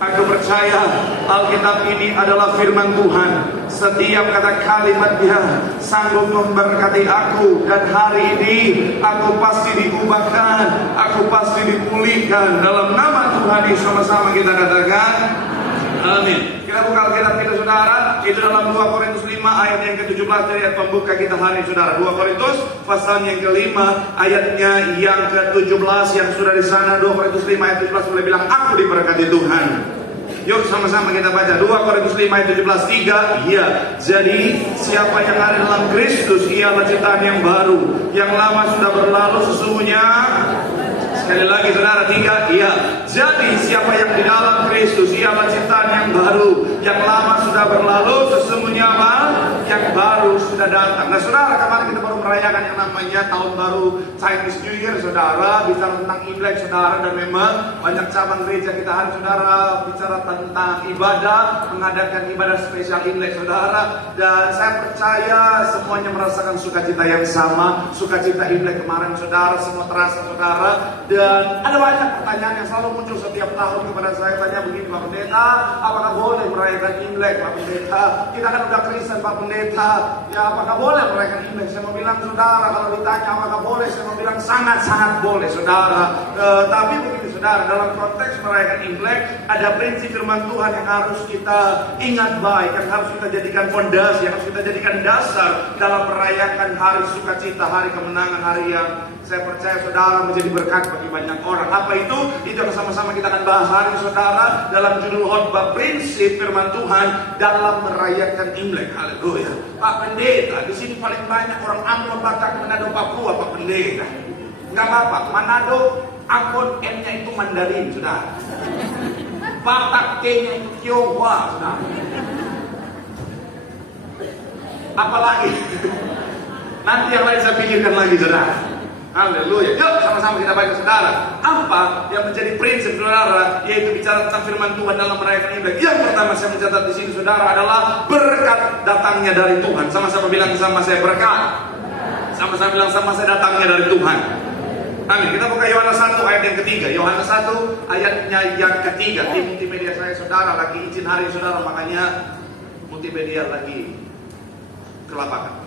Aku percaya Alkitab ini adalah firman Tuhan. Setiap kata kalimatnya sanggup memberkati aku. Dan hari ini aku pasti diubahkan, aku pasti dipulihkan. Dalam nama Tuhan Yesus sama-sama kita katakan amin. Kita buka Alkitab kita saudara. Itu dalam 2 Korintus 5 ayat yang ke-17 dari ayat pembuka kita hari saudara. 2 Korintus pasal yang ke-5 ayatnya yang ke-17 yang sudah di sana. 2 Korintus 5 ayat 17 boleh bilang aku diberkati Tuhan. Yuk sama-sama kita baca 2 Korintus 5 ayat 17 3. Ya, jadi siapa yang ada dalam Kristus ialah ciptaan yang baru. Yang lama sudah berlalu sesungguhnya. Sekali lagi saudara 3. Ya, jadi siapa yang di dalam Kristus ialah ciptaan yang baru. Yang lama sudah berlalu sesungguhnya apa? Yang baru sudah datang. Nah saudara, kemarin kita baru merayakan yang namanya tahun baru Chinese New Year saudara. Bicara tentang Imlek saudara. Dan memang banyak cabang gereja kita hari saudara bicara tentang ibadah, mengadakan ibadah spesial Imlek saudara. Dan saya percaya semuanya merasakan sukacita yang sama. Sukacita Imlek kemarin saudara, semua terasa saudara. Dan ada banyak pertanyaan yang selalu muncul setiap tahun kepada saya. Tanya begini, Pak Pendeta, apakah boleh merayakan Imlek Pak Pendeta? Kita kan udah Kristen Pak Pendeta. Ya apakah boleh merayakan Imlek? Saya mau bilang saudara, kalau ditanya apakah boleh, saya mau bilang sangat-sangat boleh saudara. Tapi begini saudara, dalam konteks merayakan Imlek ada prinsip firman Tuhan yang harus kita ingat baik, yang harus kita jadikan fondasi, yang harus kita jadikan dasar dalam merayakan hari sukacita, hari kemenangan, hari yang saya percaya saudara menjadi berkat bagi banyak orang. Apa itu? Itu yang sama-sama kita akan bahas hari ini saudara dalam judul khotbah prinsip firman Tuhan dalam merayakan Imlek. Haleluya. Pak Pendeta, di sini paling banyak orang Ambon, Batak, Manado, Papua, Pak Pendeta. Enggak apa-apa, Manado, Ambon, M-nya itu Mandarin, saudara. Batak, T-nya itu Tionghoa, saudara. Apalagi? Nanti yang lain saya pikirkan lagi, saudara. Haleluya. Yuk sama-sama kita baca saudara. Apa yang menjadi prinsip saudara, yaitu bicara tentang firman Tuhan dalam merayakan Imlek. Yang pertama saya mencatat di sini saudara adalah berkat datangnya dari Tuhan. Sama-sama bilang sama saya berkat. Sama-sama bilang sama saya datangnya dari Tuhan. Amin. Kita buka Yohanes 1 ayat yang ketiga. Yohanes 1 ayatnya yang ketiga. Tim multimedia saya saudara lagi izin hari saudara, makanya multimedia lagi kelapakan.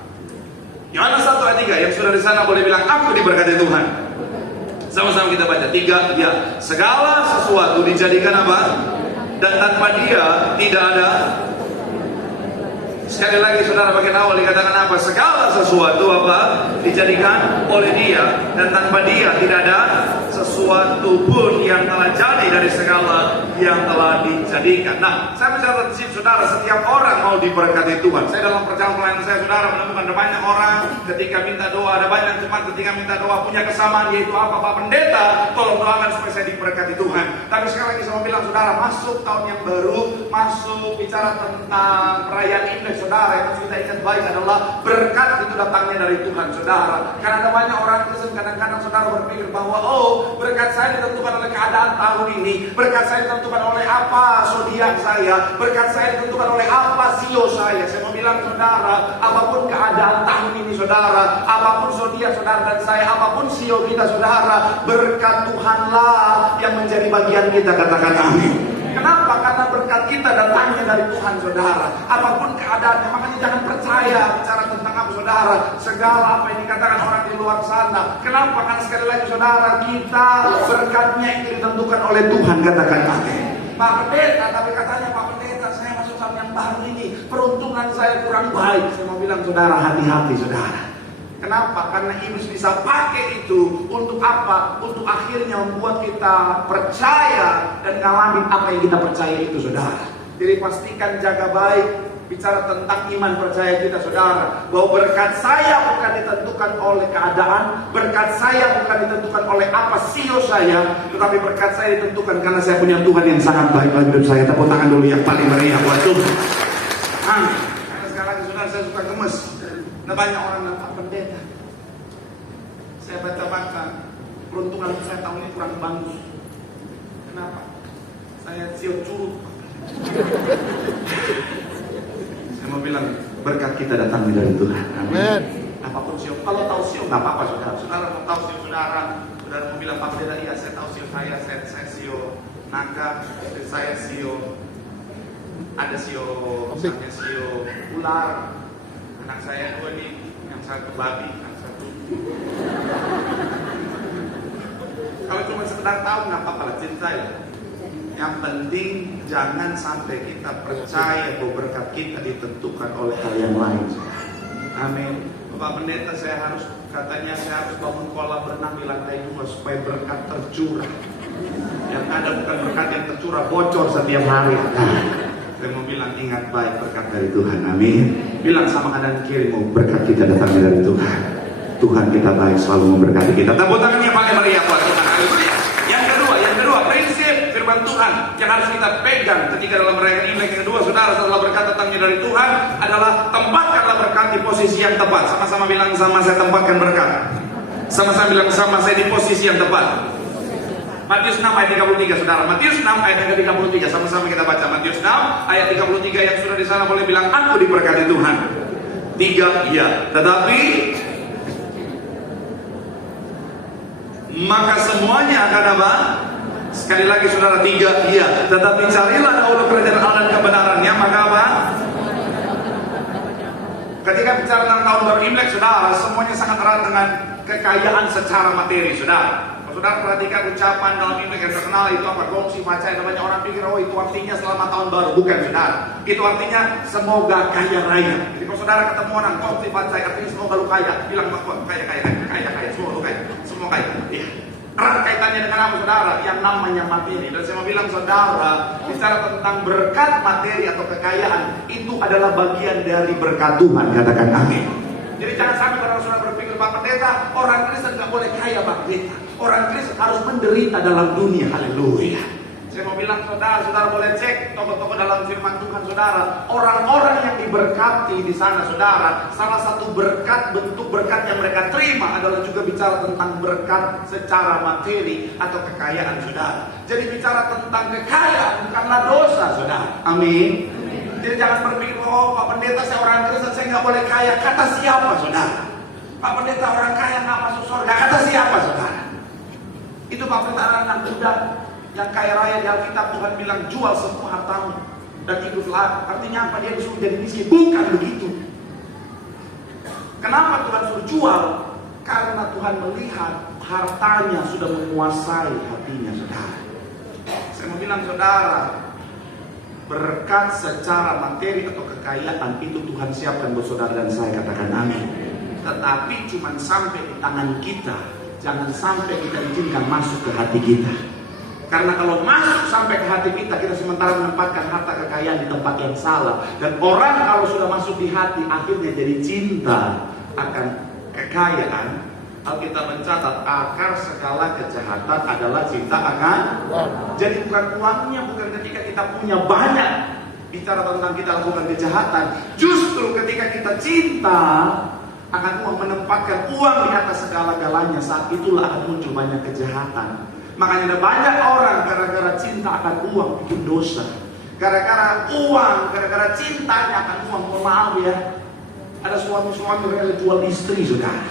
Yohanes 1 ayat 3 yang sudah di sana boleh bilang aku diberkati Tuhan. Sama-sama kita baca 3. Ya, segala sesuatu dijadikan apa? Dan tanpa Dia tidak ada. Sekali lagi saudara, bagian awal dikatakan apa? Segala sesuatu apa? Dijadikan oleh Dia, dan tanpa Dia tidak ada sesuatu pun yang telah jadi dari segala yang telah dijadikan. Nah, saya mencatat di sini saudara, setiap orang mau diberkati Tuhan. Saya dalam perjalanan pelayanan saya saudara menemukan ada banyak orang ketika minta doa, ada banyak jemaat ketika minta doa punya kesamaan, yaitu apa? Pak Pendeta, tolong doakan supaya saya diberkati Tuhan. Tapi sekali lagi saya mau bilang saudara, masuk tahun yang baru, masuk bicara tentang perayaan Imlek saudara, yang harus kita ingat baik adalah berkat itu datangnya dari Tuhan saudara. Karena ada banyak orang Kristen kadang-kadang saudara berpikir bahwa berkat saya ditentukan oleh keadaan tahun ini, berkat saya ditentukan oleh apa zodiak saya, berkat saya ditentukan oleh apa sio saya. Saya mau bilang saudara, apapun keadaan tahun ini saudara, apapun zodiak saudara dan saya, apapun sio kita saudara, berkat Tuhanlah yang menjadi bagian kita. Katakan amin. Kenapa? Karena berkat kita datangnya dari Tuhan saudara. Apapun keadaannya, makanya jangan percaya bicara tentang apa saudara, segala apa yang dikatakan orang di luar sana. Kenapa? Karena sekali lagi saudara, kita berkatnya itu ditentukan oleh Tuhan. Katakan amin. Pak Pendeta, tapi katanya Pak Pendeta, saya masuk tahun yang baru ini, peruntungan saya kurang baik. Saya mau bilang saudara, hati-hati saudara. Kenapa? Karena iblis bisa pakai itu untuk apa? Untuk akhirnya membuat kita percaya dan ngalamin apa yang kita percaya itu saudara. Jadi pastikan jaga baik bicara tentang iman percaya kita saudara, bahwa berkat saya bukan ditentukan oleh keadaan, berkat saya bukan ditentukan oleh apa sio saya, tetapi berkat saya ditentukan karena saya punya Tuhan yang sangat baik dalam hidup saya. Tepuk tangan dulu yang paling meriah buat Tuhan. Amin. Karena sekali lagi saudara, saya suka gemes. Nah, banyak orang yang Pak Pendeta, saya baca-baca peruntungan saya tahun ini kurang bagus. Kenapa? Saya sio curut. Saya mau bilang berkat kita datang dari Tuhan. Amin. Apapun sio, kalau tahu sio nggak apa-apa saudara. Saudara mau tahu sio saudara, saudara mau bilang Pak Pendeta, iya saya tahu sio saya sio Maka istri saya sio, ada sio, misalnya sio ular. Anak saya 2 nih, yang satu babi, yang satu. Kalau cuma sekedar tahu nggak apa-apa lah, ceritain. Yang penting jangan sampai kita percaya bahwa berkat kita ditentukan oleh hal yang lain. Amin. Bapak Pendeta, katanya saya harus bangun kolam renang di lantai 2 supaya berkat tercurah. Yang ada bukan berkat yang tercurah, bocor setiap hari. Saya mau bilang, ingat baik berkat dari Tuhan. Amin. Bilang sama kanan kirimu, berkat kita datangnya dari Tuhan. Tuhan kita baik, selalu memberkati kita. Tepuk tangannya pakai meriah buat Tuhan. Haleluya. Yang kedua, prinsip firman Tuhan yang harus kita pegang ketika dalam merayakan Imlek. Yang kedua, saudara, setelah berkat datangnya dari Tuhan adalah tempatkanlah berkat di posisi yang tepat. Sama-sama bilang sama saya, tempatkan berkat. Sama-sama bilang sama saya, di posisi yang tepat. Matius 6 ayat 33, saudara. Matius 6 ayat 33, sama-sama kita baca. Matius 6 ayat 33, yang sudah di sana boleh bilang, aku diberkati Tuhan. 3, ya. Tetapi maka semuanya akan apa? Sekali lagi saudara, 3, iya. Tetapi carilah dahulu kerajaan Allah dan kebenarannya, maka apa? Ketika bicara tentang tahun baru Imlek, saudara, semuanya sangat erat dengan kekayaan secara materi, saudara. Saudara perhatikan ucapan dalam Imlek yang terkenal itu apa? Gongsi facai, namanya orang pikir, oh itu artinya selamat tahun baru. Bukan, saudara. Itu artinya semoga kaya raya. Jadi kalau saudara ketemu orang gongsi facai, artinya semoga lu kaya. Bilang kaya, semua lu kaya, semua kaya. Iya. Erat kaitannya dengan apa, saudara? Yang namanya materi. Dan saya mau bilang, saudara, bicara tentang berkat materi atau kekayaan, itu adalah bagian dari berkat Tuhan. Katakan amin. Jadi jangan sampai saudara berpikir, Pak Pendeta, orang Kristen gak boleh kaya, Pak Pendeta. Orang Kristen harus menderita dalam dunia. Haleluya. Saya mau bilang, saudara boleh cek toko-toko dalam firman Tuhan, saudara. Orang-orang yang diberkati di sana, saudara, salah satu bentuk berkat yang mereka terima adalah juga bicara tentang berkat secara materi atau kekayaan, saudara. Jadi bicara tentang kekayaan bukanlah dosa, saudara. Amin. Jadi jangan berpikir, oh Pak Pendeta saya orang Kristen, saya nggak boleh kaya. Kata siapa, saudara? Pak Pendeta orang kaya nggak masuk surga. Kata siapa, saudara? Itu Pak Pendeta anak muda yang kaya raya di Alkitab, Tuhan bilang jual semua hartamu dan hiduplah. Artinya apa? Dia disuruh jadi miskin. Bukan begitu. Kenapa Tuhan suruh jual? Karena Tuhan melihat hartanya sudah menguasai hatinya, saudara. Saya mau bilang, saudara, berkat secara materi atau kekayaan itu Tuhan siapkan buat saudara dan saya. Katakan amin. Tetapi cuma sampai di tangan kita. Jangan sampai kita izinkan masuk ke hati kita. Karena kalau masuk sampai ke hati kita, kita sementara menempatkan harta kekayaan di tempat yang salah. Dan orang kalau sudah masuk di hati, akhirnya jadi cinta akan kekayaan. Alkitab mencatat akar segala kejahatan adalah cinta akan uang. Jadi bukan uangnya, bukan ketika kita punya banyak bicara tentang kita lakukan kejahatan. Justru ketika kita cinta akan uang, menempatkan uang di atas segala-galanya, saat itulah akan muncul banyak kejahatan. Makanya ada banyak orang gara-gara cinta akan uang bikin dosa. Gara-gara uang, gara-gara cintanya akan uang. Mohon maaf ya, ada suami-suami rela jual istri, saudara.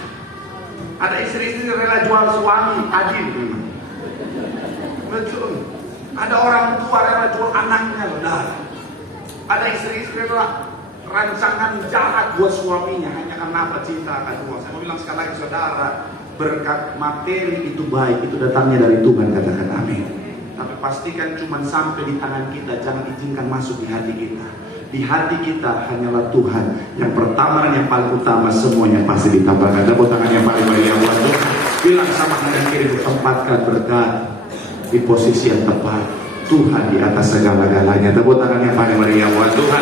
Ada istri-istri rela jual suami, adil memang. Betul. Ada orang tua rela jual anaknya, saudara. Ada istri-istri rela rancangan jahat buat suaminya hanya karena apa? Cinta akan uang. Saya mau bilang sekali lagi, saudara, berkat materi itu baik, itu datangnya dari Tuhan. Katakan amin. Tapi pastikan cuma sampai di tangan kita, jangan izinkan masuk di hati kita. Di hati kita hanyalah Tuhan yang pertama dan yang paling utama, semuanya pasti ditambahkan. Tepuk tangan yang paling meriah buat Tuhan. Bilang sama kanan kiri, tempatkan berkat di posisi yang tepat. Tuhan di atas segala-galanya. Tepuk tangan yang paling meriah buat Tuhan.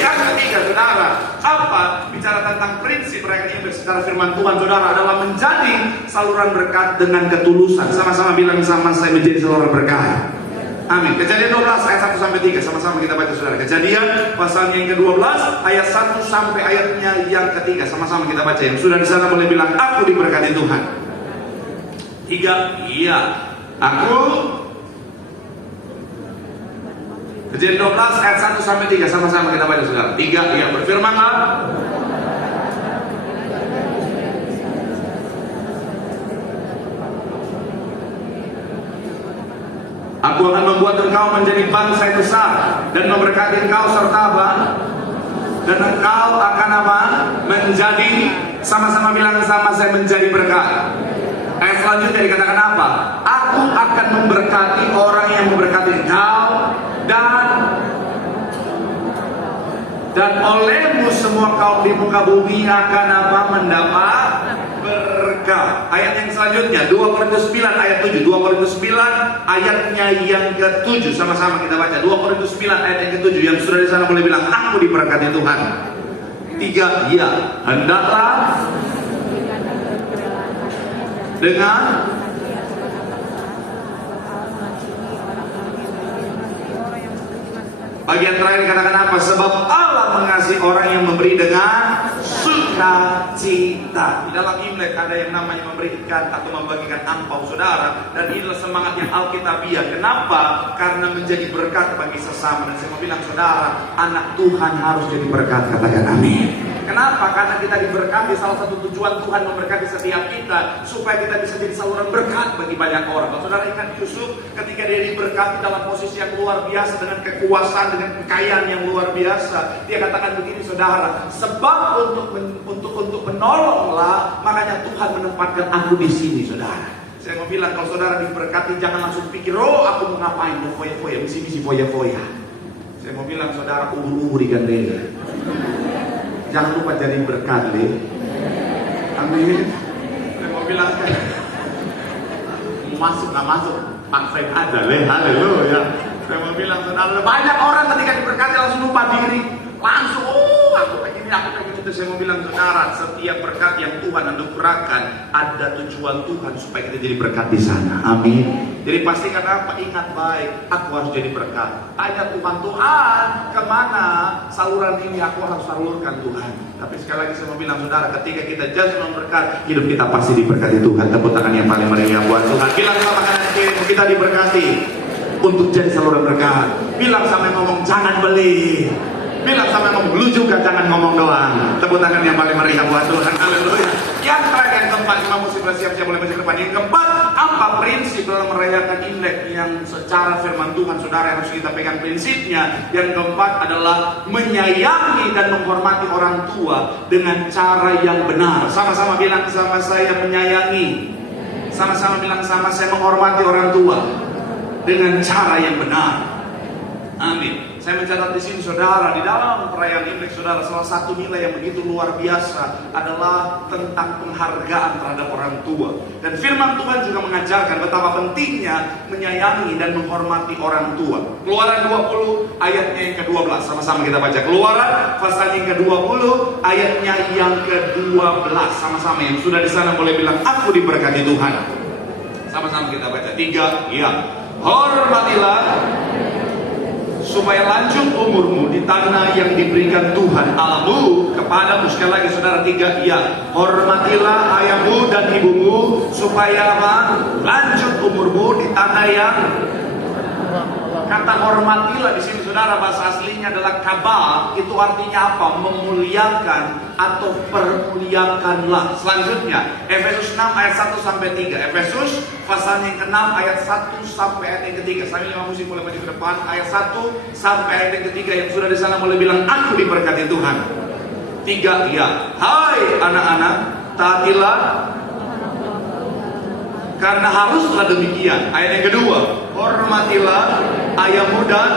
Yang ketiga, saudara, apa? Bicara tentang prinsip merayakan Imlek secara firman Tuhan, saudara, adalah menjadi saluran berkat dengan ketulusan. Sama-sama bilang sama saya, menjadi saluran berkat. Amin. Kejadian 12 ayat 1 sampai 3. Sama-sama kita baca, saudara. Kejadian pasal yang ke-12 ayat 1 sampai ayatnya yang ketiga. Sama-sama kita baca. Yang sudah di sana boleh bilang, aku diberkati Tuhan. 3, iya. Aku. Kejadian 12 ayat 1 sampai 3. Sama-sama kita baca, saudara. 3, iya. Berfirmanlah. Aku akan membuat engkau menjadi bangsa yang besar dan memberkati engkau serta apa? Dan engkau akan apa? Menjadi, sama-sama bilang sama saya, menjadi berkat. Ayat selanjutnya dikatakan apa? Aku akan memberkati orang yang memberkati engkau, dan olehmu semua kaum di muka bumi akan apa? Mendapat berkat. Ayat yang selanjutnya 2 Korintus 9 ayat 7. 2 Korintus 9 ayatnya yang ke-7. Sama-sama kita baca 2 Korintus 9 ayat yang ke-7. Yang sudah di sana boleh bilang, aku diberkati Tuhan. 3, ya, hendaklah dengan bagian terakhir dikatakan apa? Sebab Allah mengasihi orang yang memberi dengan sukacita. Di dalam Imlek ada yang namanya memberikan atau membagikan angpau, saudara. Dan inilah semangat yang Alkitabiah. Kenapa? Karena menjadi berkat bagi sesama. Dan saya mau bilang, saudara, anak Tuhan harus jadi berkat. Katakan amin. Kenapa? Karena kita diberkati. Salah satu tujuan Tuhan memberkati setiap kita, supaya kita bisa jadi saluran berkat bagi banyak orang. Kalau saudara ingat Yusuf, ketika dia diberkati dalam posisi yang luar biasa, dengan kekuasaan, dengan kekayaan yang luar biasa, dia katakan begini, saudara, sebab untuk menolonglah, makanya Tuhan menempatkan aku di sini, saudara. Saya mau bilang, kalau saudara diberkati, jangan langsung pikir, oh aku mau ngapain, mau foya-foya, misi-misi foya-foya. Saya mau bilang, saudara, ubur-ubur ikan lele. Jangan lupa jadi berkat, deh. Amin. Saya mau bilang, masuk nggak masuk, paksain aja, deh. Haleluya. Saya mau bilang, saudara, banyak orang ketika diberkati langsung lupa diri, langsung, oh aku begini, aku begini. Saya mau bilang, saudara, setiap berkat yang Tuhan anugerahkan ada tujuan Tuhan supaya kita jadi berkat di sana. Amin. Jadi pastikan apa? Ingat baik, aku harus jadi berkat. Tanya Tuhan, kemana saluran ini aku harus salurkan Tuhan. Tapi sekali lagi saya mau bilang, saudara, ketika kita judgment berkat, hidup kita pasti diberkati Tuhan. Tepuk tangan yang paling meriah buat Tuhan. Bilang sama kanan kiri, kita diberkati untuk jadi saluran berkat. Bilang sama yang ngomong, jangan beli. Bilang sama yang ngomong, lu juga jangan ngomong doang. Tepuk tangan yang paling meriah buat Tuhan. Haleluya. Yang terakhir, yang keempat, imam musik siap-siap boleh baca ke depan. Yang keempat, apa prinsip dalam merayakan Imlek yang secara firman Tuhan, saudara, yang harus kita pegang prinsipnya. Yang keempat adalah menyayangi dan menghormati orang tua dengan cara yang benar. Sama-sama bilang sama saya, menyayangi. Sama-sama bilang sama saya, menghormati orang tua dengan cara yang benar. Amin. Saya mencatat di sini, saudara, di dalam perayaan Imlek, saudara, salah satu nilai yang begitu luar biasa adalah tentang penghargaan terhadap orang tua. Dan firman Tuhan juga mengajarkan betapa pentingnya menyayangi dan menghormati orang tua. Keluaran 20 ayatnya yang ke-12. Sama-sama kita baca. Keluaran pasal yang ke-20 ayatnya yang ke-12. Sama-sama yang sudah di sana boleh bilang, aku diberkati Tuhan. Sama-sama kita baca. 3, ya. Hormatilah supaya lanjut umurmu di tanah yang diberikan Tuhan Allahmu kepadamu. Sekali lagi, saudara, 3, ya. Hormatilah ayahmu dan ibumu supaya apa? Lanjut umurmu di tanah yang. Kata hormatilah di sini, saudara, bahasa aslinya adalah kabal. Itu artinya apa? Memuliakan atau permuliakanlah. Selanjutnya, Efesus 6 ayat 1 sampai 3. Efesus pasal yang ke-6 ayat 1 sampai ayat yang ke-3. Sambil imam musik boleh maju ke depan. Ayat 1 sampai ayat yang ke-3. Yang sudah di sana boleh bilang, aku diberkati Tuhan. 3, ya. Hai anak-anak, taatilah, karena haruslah demikian. Ayat yang kedua, hormatilah ayahmu dan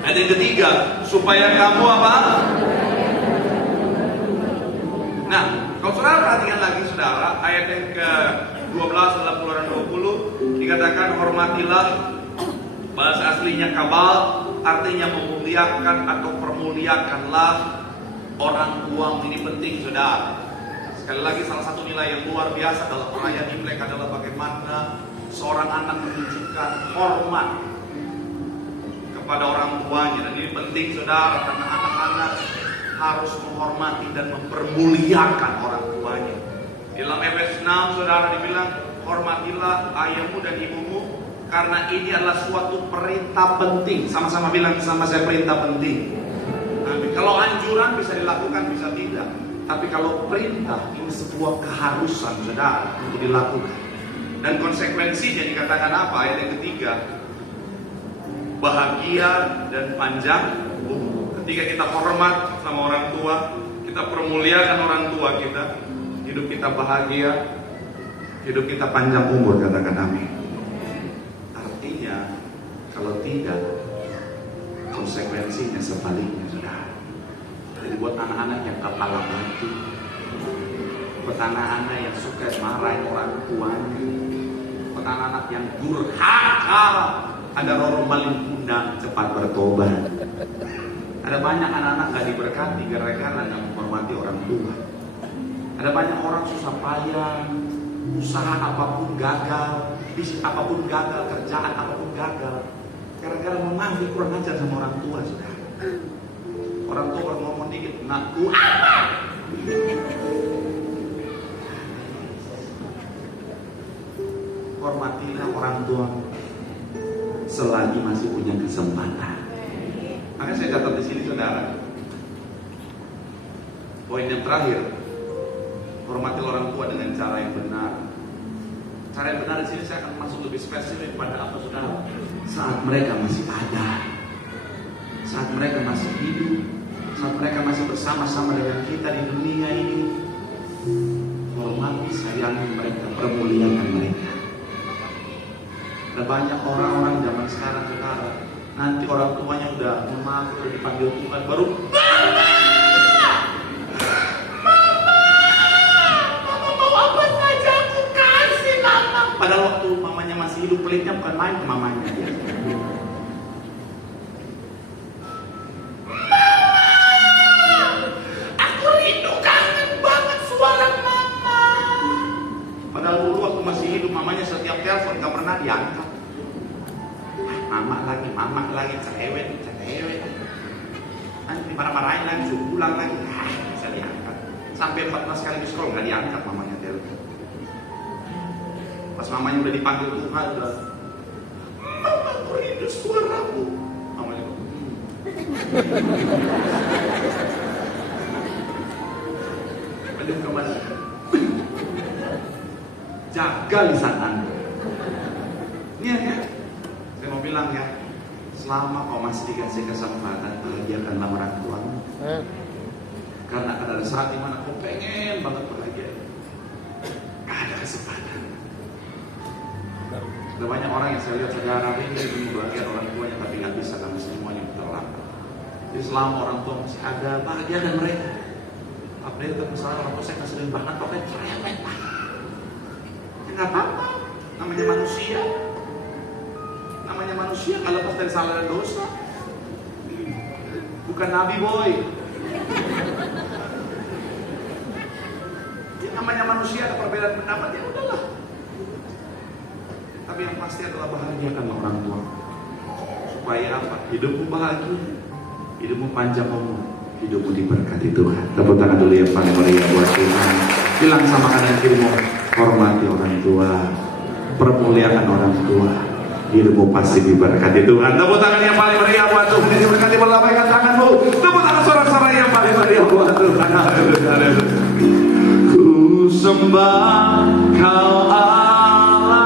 ayat yang ketiga, supaya kamu apa? Nah, kalau saudara perhatikan lagi, saudara, ayat yang ke-12 dalam Keluaran 20 dikatakan hormatilah, bahasa aslinya kabal, artinya memuliakan atau permuliakanlah orang tua. Ini penting, saudara. Sekali lagi, salah satu nilai yang luar biasa dalam perayaan Imlek adalah bagaimana seorang anak menunjukkan hormat kepada orang tuanya. Dan ini penting, saudara, karena anak-anak harus menghormati dan mempermuliakan orang tuanya. Di dalam Efesus 6, saudara, dibilang, hormatilah ayahmu dan ibumu, karena ini adalah suatu perintah penting. Sama-sama bilang sama saya, perintah penting. Kalau anjuran bisa dilakukan, bisa tidak. Tapi kalau perintah ini sebuah keharusan saudara untuk dilakukan. Dan konsekuensinya dikatakan apa? Ayat yang ketiga, bahagia dan panjang umur. Ketika kita hormat sama orang tua, kita permuliakan orang tua kita, hidup kita bahagia, hidup kita panjang umur, katakan amin. Artinya kalau tidak, konsekuensinya sebaliknya saudara. Jadi buat anak-anak yang kepala batu, buat anak-anak yang suka marahin orang tuanya, buat anak-anak yang durhaka, ada roro maling kundang cepat bertobat. Ada banyak anak-anak gak diberkati gara-gara gak menghormati orang tua. Ada banyak orang susah payah, usaha apapun gagal, bisnis apapun gagal, kerjaan apapun gagal, gara-gara mengambil kurang ajar sama orang tua saudara. Orang tua baru ngomong dikit, ngaku apa? Hormatilah orang tua selagi masih punya kesempatan. Makanya saya catat di sini saudara. Poin yang terakhir, hormatilah orang tua dengan cara yang benar. Cara yang benar di sini saya akan masuk lebih spesifik pada apa saudara? Saat mereka masih ada, saat mereka masih hidup, saat mereka masih bersama-sama dengan kita di dunia ini, hormati, sayangi mereka, permuliakan mereka. Ada banyak orang-orang zaman sekarang saudara, nanti orang tuanya udah memaaf, udah dipanggil Tuhan, baru Mama mau apa saja aku kasih Mama. Padahal waktu mamanya masih hidup, pelitnya bukan main ke mamanya dia. Mamanya setiap telepon gak pernah diangkat. Mama lagi cerewet. Nanti marah-marahin lagi, suruh pulang lagi, bisa diangkat. Sampai 14 kali di scroll gak diangkat mamanya telepon. Pas mamanya udah dipanggil Tuhan, udah Mama aku rindu suaramu. Mamanya kembali. Jaga lisan Anda. Ini ya, saya mau bilang ya, selama kau masih dikasih kesempatan, bahagiakanlah orang tuamu. Karena akan ada saat dimana kau pengen banget bahagia, gak ada kesempatan. Ada banyak orang yang saya lihat saudara ini membahagiakan orang tuanya, tapi gak bisa karena semuanya terlambat. Jadi selama orang tua masih ada, bahagiakan mereka. Apalagi misalnya orang tua saya ngeselin banget, pokoknya cerewet banget. Nggak apa-apa, namanya manusia kalau lepas dari salah dan dosa. Bukan nabi boy. Ya, namanya manusia ada perbedaan pendapat, ya udahlah. Tapi yang pasti adalah bahagiakan orang tua. Supaya apa? Hidupmu bahagia, hidupmu panjang umur, hidupmu diberkati Tuhan. Tepuk tangan dulu yang paling meriah buat Tuhan. Bilang sama kanan kirimu, hormati orang tua, permuliakan orang tua, hidupmu pasti diberkati Tuhan. Tepuk tangan yang paling meriah buat Tuhan. Diberkati, melambaikan tanganmu. Tepuk tangan sorak-sorai yang paling meriah buat Tuhan. Ku sembah Kau Allahku,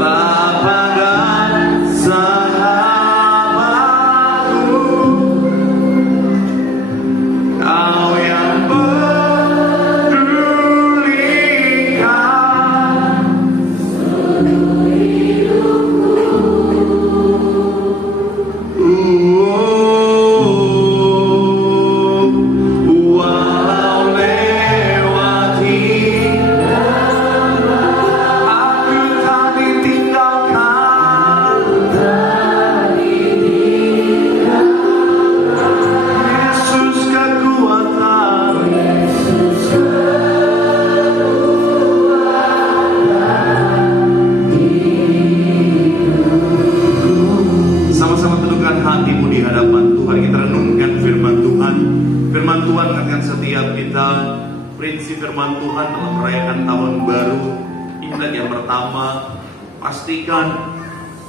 Bapa dan Sahabatku, Kau yang pedulikan seluruh hidupku. Walau lewati aku tak ditinggalkan, Yesus kekuatan. Sama-sama teduhkan hatimu di hadapan Tuhan. Kita renungkan firman Tuhan. Firman Tuhan akan setiap kita. Prinsip firman Tuhan dalam merayakan tahun baru, Imlek yang pertama, pastikan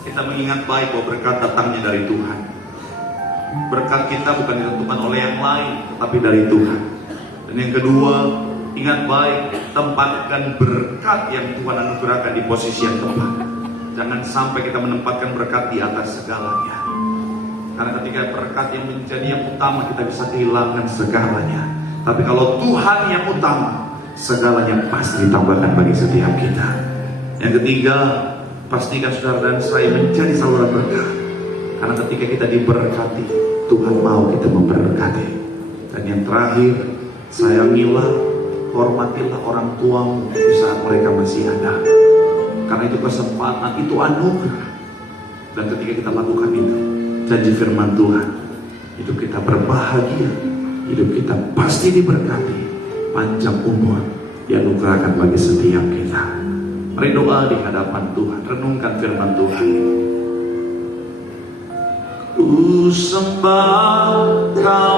kita mengingat baik bahwa berkat datangnya dari Tuhan. Berkat kita bukan ditentukan oleh yang lain, tetapi dari Tuhan. Dan yang kedua, ingat baik, tempatkan berkat yang Tuhan anugerahkan di posisi yang tepat. Jangan sampai kita menempatkan berkat di atas segalanya. Karena ketika berkat yang menjadi yang utama, kita bisa kehilangan segalanya. Tapi kalau Tuhan yang utama, segalanya pasti ditambahkan bagi setiap kita. Yang ketiga, pastikan saudara dan saya menjadi saluran berkat. Karena ketika kita diberkati, Tuhan mau kita memberkati. Dan yang terakhir, sayangilah, hormatilah orang tuamu di saat mereka masih ada. Karena itu kesempatan, itu anugerah. Dan ketika kita lakukan itu, janji firman Tuhan, hidup kita berbahagia, hidup kita pasti diberkati, panjang umur dianugerahkan bagi setiap kita. Mari doa di hadapan Tuhan, renungkan firman Tuhan. Ku sembah Kau